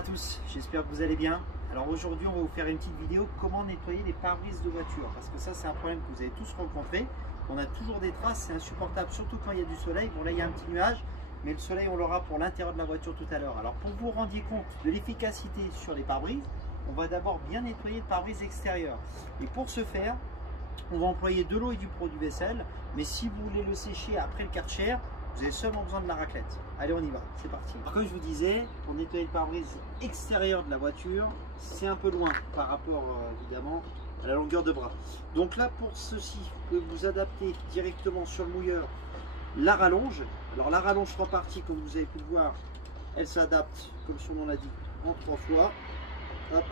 à tous, j'espère que vous allez bien. Alors aujourd'hui on va vous faire une petite vidéo comment nettoyer les pare-brises de voiture, parce que ça c'est un problème que vous avez tous rencontré. On a toujours des traces, c'est insupportable, surtout quand il y a du soleil. Bon là il y a un petit nuage, mais le soleil on l'aura pour l'intérieur de la voiture tout à l'heure. Alors pour que vous vous rendiez compte de l'efficacité sur les pare-brises, on va d'abord bien nettoyer le pare-brise extérieur. Et pour ce faire, on va employer de l'eau et du produit vaisselle, mais si vous voulez le sécher après le Karcher, vous avez seulement besoin de la raclette. Allez, on y va, c'est parti. Alors, comme je vous disais, pour nettoyer le pare-brise extérieur de la voiture, c'est un peu loin par rapport évidemment à la longueur de bras. Donc là, pour ceci, vous pouvez vous adapter directement sur le mouilleur la rallonge. Alors la rallonge 3 parties, comme vous avez pu le voir, elle s'adapte, comme son nom l'a dit, en 3 fois. Hop.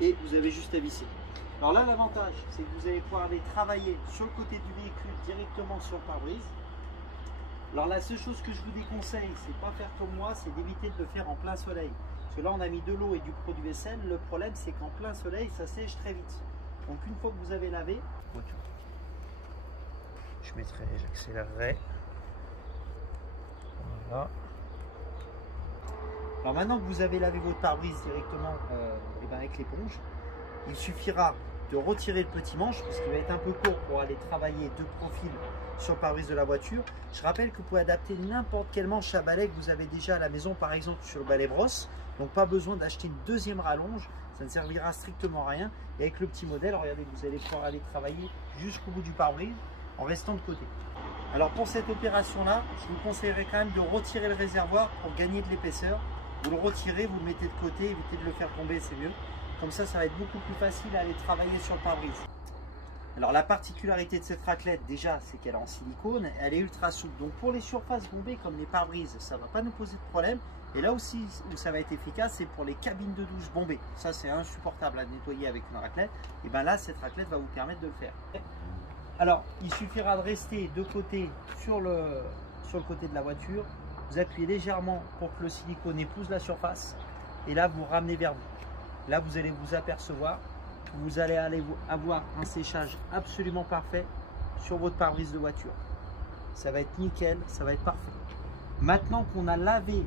Et vous avez juste à visser. Alors là, l'avantage, c'est que vous allez pouvoir aller travailler sur le côté du véhicule directement sur le pare-brise. Alors la seule chose que je vous déconseille, c'est pas faire comme moi, c'est d'éviter de le faire en plein soleil. Parce que là, on a mis de l'eau et du produit vaisselle. Le problème, c'est qu'en plein soleil, ça sèche très vite. Donc une fois que vous avez lavé, j'accélérerai. Voilà. Alors maintenant que vous avez lavé votre pare-brise directement avec l'éponge, il suffira de retirer le petit manche parce qu'il va être un peu court pour aller travailler de profil sur le pare-brise de la voiture. Je rappelle que vous pouvez adapter n'importe quel manche à balai que vous avez déjà à la maison, par exemple sur le balai brosse. Donc pas besoin d'acheter une deuxième rallonge, ça ne servira strictement à rien. Et avec le petit modèle, regardez, vous allez pouvoir aller travailler jusqu'au bout du pare-brise en restant de côté. Alors pour cette opération-là, je vous conseillerais quand même de retirer le réservoir pour gagner de l'épaisseur. Vous le retirez, vous le mettez de côté, évitez de le faire tomber, c'est mieux. Comme ça va être beaucoup plus facile à aller travailler sur le pare-brise. Alors la particularité de cette raclette déjà, c'est qu'elle est en silicone, elle est ultra souple. Donc pour les surfaces bombées comme les pare-brises, ça ne va pas nous poser de problème. Et là aussi où ça va être efficace, c'est pour les cabines de douche bombées. Ça c'est insupportable à nettoyer avec une raclette. Et bien là, cette raclette va vous permettre de le faire. Alors il suffira de rester de côté sur le côté de la voiture. Vous appuyez légèrement pour que le silicone épouse la surface. Et là, vous ramenez vers vous. Là, vous allez vous apercevoir que vous allez avoir un séchage absolument parfait sur votre pare-brise de voiture. Ça va être nickel, ça va être parfait. Maintenant qu'on a lavé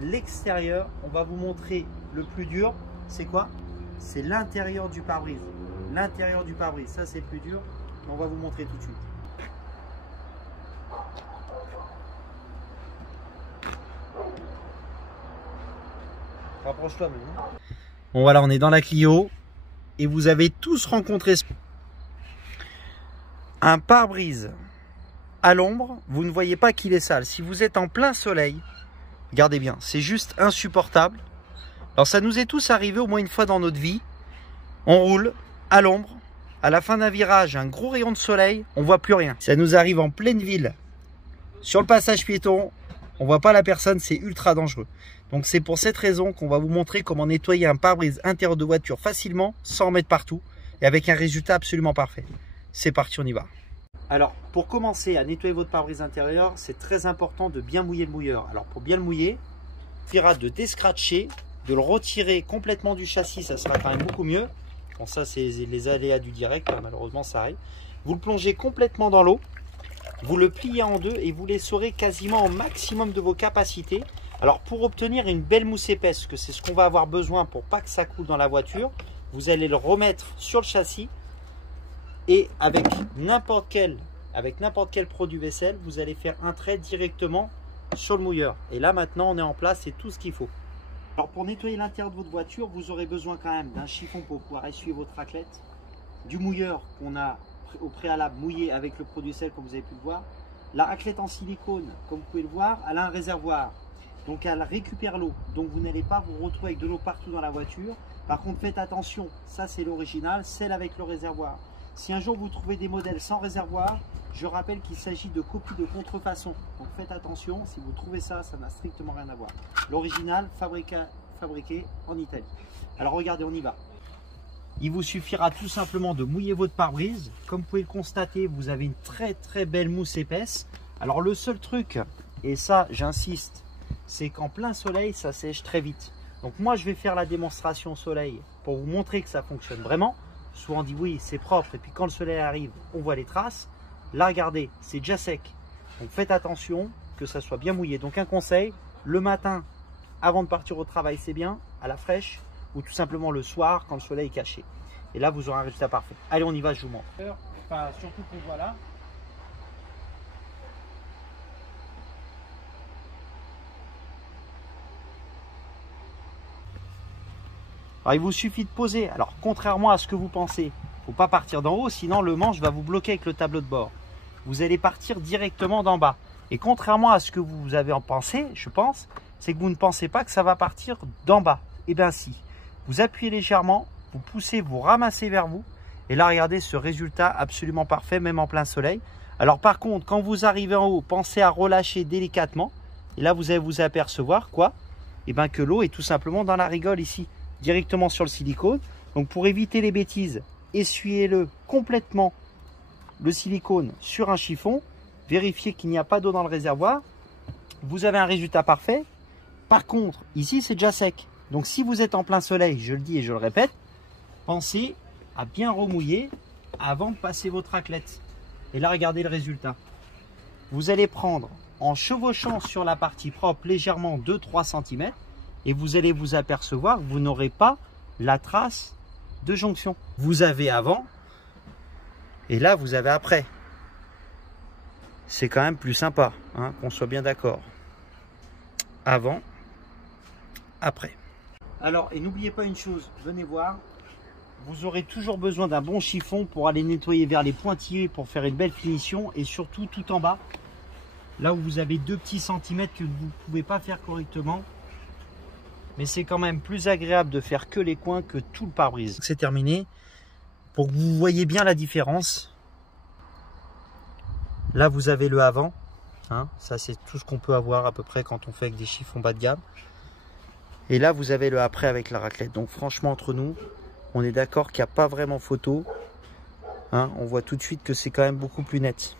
l'extérieur, on va vous montrer le plus dur. C'est quoi? C'est l'intérieur du pare-brise. L'intérieur du pare-brise, ça c'est le plus dur. On va vous montrer tout de suite. Rapproche-toi maintenant. Bon voilà, on est dans la Clio et vous avez tous rencontré un pare-brise à l'ombre. Vous ne voyez pas qu'il est sale. Si vous êtes en plein soleil, regardez bien, c'est juste insupportable. Alors ça nous est tous arrivé au moins une fois dans notre vie. On roule à l'ombre, à la fin d'un virage, un gros rayon de soleil, on voit plus rien. Ça nous arrive en pleine ville, sur le passage piéton. On voit pas la personne, c'est ultra dangereux. Donc c'est pour cette raison qu'on va vous montrer comment nettoyer un pare-brise intérieur de voiture facilement, sans en mettre partout, et avec un résultat absolument parfait. C'est parti, on y va. Alors pour commencer à nettoyer votre pare-brise intérieur, c'est très important de bien mouiller le mouilleur. Alors pour bien le mouiller, il suffira de descratcher, de le retirer complètement du châssis, ça sera quand même beaucoup mieux. Bon ça c'est les aléas du direct, malheureusement ça arrive. Vous le plongez complètement dans l'eau. Vous le pliez en deux et vous l'essorez quasiment au maximum de vos capacités. Alors pour obtenir une belle mousse épaisse, que c'est ce qu'on va avoir besoin pour pas que ça coule dans la voiture, vous allez le remettre sur le châssis et avec n'importe quel produit vaisselle, vous allez faire un trait directement sur le mouilleur. Et là maintenant on est en place, c'est tout ce qu'il faut. Alors pour nettoyer l'intérieur de votre voiture, vous aurez besoin quand même d'un chiffon pour pouvoir essuyer votre raclette, du mouilleur qu'on a au préalable mouillé avec le produit sel comme vous avez pu le voir. La raclette en silicone, comme vous pouvez le voir, elle a un réservoir. Donc elle récupère l'eau. Donc vous n'allez pas vous retrouver avec de l'eau partout dans la voiture. Par contre, faites attention, ça c'est l'original, celle avec le réservoir. Si un jour vous trouvez des modèles sans réservoir, je rappelle qu'il s'agit de copies de contrefaçon. Donc faites attention, si vous trouvez ça, ça n'a strictement rien à voir. L'original, fabriqué en Italie. Alors regardez, on y va. Il vous suffira tout simplement de mouiller votre pare-brise. Comme vous pouvez le constater, vous avez une très belle mousse épaisse. Alors le seul truc, et ça j'insiste, c'est qu'en plein soleil, ça sèche très vite. Donc moi je vais faire la démonstration au soleil pour vous montrer que ça fonctionne vraiment. Souvent on dit oui c'est propre et puis quand le soleil arrive, on voit les traces. Là regardez, c'est déjà sec. Donc faites attention que ça soit bien mouillé. Donc un conseil, le matin, avant de partir au travail, c'est bien, à la fraîche, ou tout simplement le soir quand le soleil est caché. Et là, vous aurez un résultat parfait. Allez, on y va, je vous montre. Enfin, surtout qu'on voit là. Alors, il vous suffit de poser. Alors, contrairement à ce que vous pensez, il ne faut pas partir d'en haut, sinon le manche va vous bloquer avec le tableau de bord. Vous allez partir directement d'en bas. Et contrairement à ce que vous avez en pensé, je pense, c'est que vous ne pensez pas que ça va partir d'en bas. Eh bien si. Vous appuyez légèrement, vous poussez, vous ramassez vers vous. Et là, regardez ce résultat absolument parfait, même en plein soleil. Alors par contre, quand vous arrivez en haut, pensez à relâcher délicatement. Et là, vous allez vous apercevoir quoi? Eh bien que l'eau est tout simplement dans la rigole ici, directement sur le silicone. Donc pour éviter les bêtises, essuyez-le complètement, le silicone sur un chiffon. Vérifiez qu'il n'y a pas d'eau dans le réservoir. Vous avez un résultat parfait. Par contre, ici, c'est déjà sec. Donc si vous êtes en plein soleil, je le dis et je le répète, pensez à bien remouiller avant de passer votre raclette. Et là, regardez le résultat. Vous allez prendre, en chevauchant sur la partie propre, légèrement 2-3 cm, et vous allez vous apercevoir que vous n'aurez pas la trace de jonction. Vous avez avant, et là, vous avez après. C'est quand même plus sympa, hein, qu'on soit bien d'accord. Avant, après. Alors, et n'oubliez pas une chose, venez voir. Vous aurez toujours besoin d'un bon chiffon pour aller nettoyer vers les pointillés pour faire une belle finition. Et surtout tout en bas, là où vous avez 2 petits centimètres que vous ne pouvez pas faire correctement. Mais c'est quand même plus agréable de faire que les coins que tout le pare-brise. C'est terminé. Pour que vous voyez bien la différence. Là, vous avez le avant. Hein, ça, c'est tout ce qu'on peut avoir à peu près quand on fait avec des chiffons bas de gamme. Et là, vous avez le après avec la raclette. Donc franchement, entre nous, on est d'accord qu'il n'y a pas vraiment photo. Hein, on voit tout de suite que c'est quand même beaucoup plus net.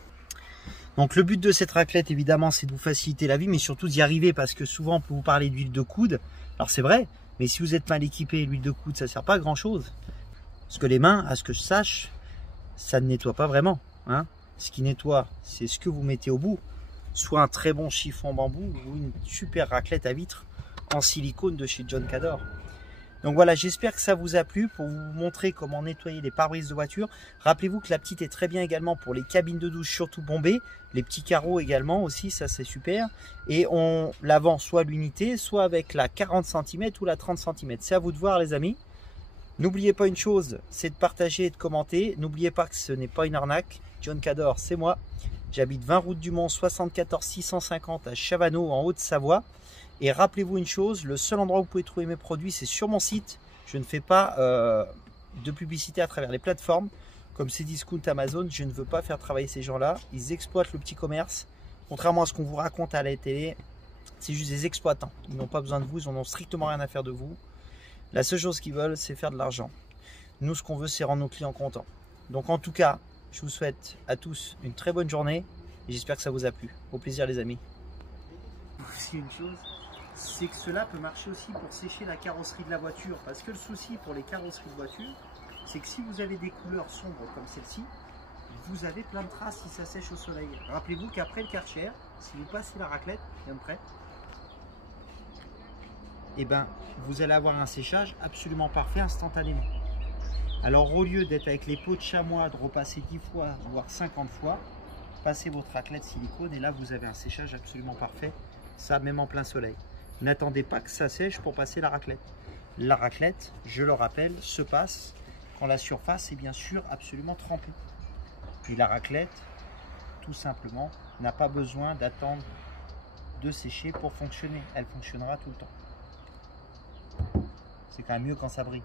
Donc le but de cette raclette, évidemment, c'est de vous faciliter la vie, mais surtout d'y arriver, parce que souvent, on peut vous parler d'huile de coude. Alors c'est vrai, mais si vous êtes mal équipé, l'huile de coude, ça ne sert pas à grand chose. Parce que les mains, à ce que je sache, ça ne nettoie pas vraiment. Hein. Ce qui nettoie, c'est ce que vous mettez au bout. Soit un très bon chiffon bambou ou une super raclette à vitre en silicone de chez John Cador. Donc voilà, j'espère que ça vous a plu pour vous montrer comment nettoyer les pare-brises de voiture. Rappelez-vous que la petite est très bien également pour les cabines de douche, surtout bombées. Les petits carreaux également aussi, ça c'est super. Et on la vend soit l'unité, soit avec la 40 cm ou la 30 cm. C'est à vous de voir les amis. N'oubliez pas une chose, c'est de partager et de commenter. N'oubliez pas que ce n'est pas une arnaque. John Cador, c'est moi. J'habite 20 route du Mont, 74 650 à Chavano en Haute-Savoie. Et rappelez-vous une chose, le seul endroit où vous pouvez trouver mes produits, c'est sur mon site. Je ne fais pas de publicité à travers les plateformes. Comme Cdiscount, Amazon, je ne veux pas faire travailler ces gens-là. Ils exploitent le petit commerce. Contrairement à ce qu'on vous raconte à la télé, c'est juste des exploitants. Ils n'ont pas besoin de vous, ils n'en ont strictement rien à faire de vous. La seule chose qu'ils veulent, c'est faire de l'argent. Nous, ce qu'on veut, c'est rendre nos clients contents. Donc en tout cas, je vous souhaite à tous une très bonne journée. Et j'espère que ça vous a plu. Au plaisir les amis. C'est une chose, c'est que cela peut marcher aussi pour sécher la carrosserie de la voiture. Parce que le souci pour les carrosseries de voiture, c'est que si vous avez des couleurs sombres comme celle-ci, vous avez plein de traces si ça sèche au soleil. Rappelez-vous qu'après le Karcher, si vous passez la raclette, bien près, et ben, vous allez avoir un séchage absolument parfait instantanément. Alors au lieu d'être avec les peaux de chamois, de repasser 10 fois, voire 50 fois, passez votre raclette silicone et là vous avez un séchage absolument parfait. Ça même en plein soleil. N'attendez pas que ça sèche pour passer la raclette. La raclette, je le rappelle, se passe quand la surface est bien sûr absolument trempée. Et la raclette, tout simplement, n'a pas besoin d'attendre de sécher pour fonctionner. Elle fonctionnera tout le temps. C'est quand même mieux quand ça brille.